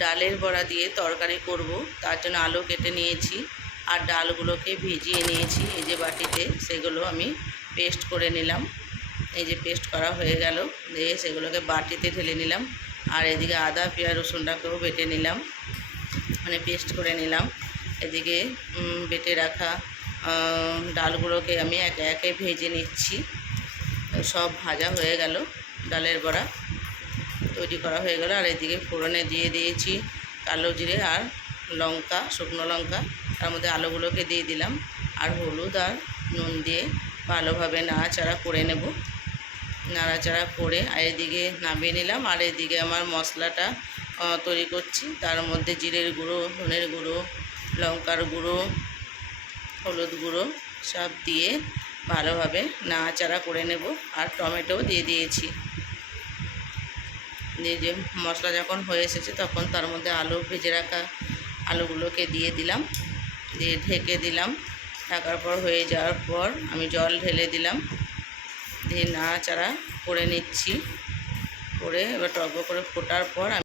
ডালের বড়া দিয়ে তরকারি করব, তার জন্য আলু কেটে নিয়েছি আর ডালগুলোকে ভিজিয়ে নিয়েছি এই যে বাটিতে। সেগুলো আমি পেস্ট করে নিলাম। এই যে পেস্ট করা হয়ে গেল, দিয়ে সেগুলোকে বাটিতে ঢেলে নিলাম। আর এদিকে আদা পেঁয়াজ রসুনটাকেও বেটে নিলাম, মানে পেস্ট করে নিলাম। এদিকে বেটে রাখা ডালগুলোকে আমি একে একে ভেজে নিচ্ছি। সব ভাজা হয়ে গেল, ডালের বড়া তৈরি করা হয়ে গেল। আর এদিকে ফোড়নে দিয়ে দিয়েছি কালো জিরে আর লঙ্কা, শুকনো লঙ্কা। তার মধ্যে আলুগুলোকে দিয়ে দিলাম আর হলুদ আর নুন দিয়ে ভালোভাবে নাড়াচাড়া করে নেব। নাড়াচাড়া করে আর এদিকে নামিয়ে নিলাম। আর এদিকে আমার মশলাটা তৈরি করছি। তার মধ্যে জিরের গুঁড়ো, ধনের গুঁড়ো, লঙ্কার গুঁড়ো, হলুদ গুঁড়ো সব দিয়ে ভালোভাবে নাড়াচাড়া করে নেব। আর টমেটোও দিয়ে দিয়েছি। দিয়ে যে মশলা যখন হয়ে এসেছে তখন তার মধ্যে আলু ভেজে রাখা আলুগুলোকে দিয়ে দিলাম, দিয়ে ঢেকে দিলাম। ঢাকার পর হয়ে যাওয়ার পর আমি জল ঢেলে দিলাম, দিয়ে নাড়াচাড়া করে নিচ্ছি। করে এবার টক করে ফোটার পর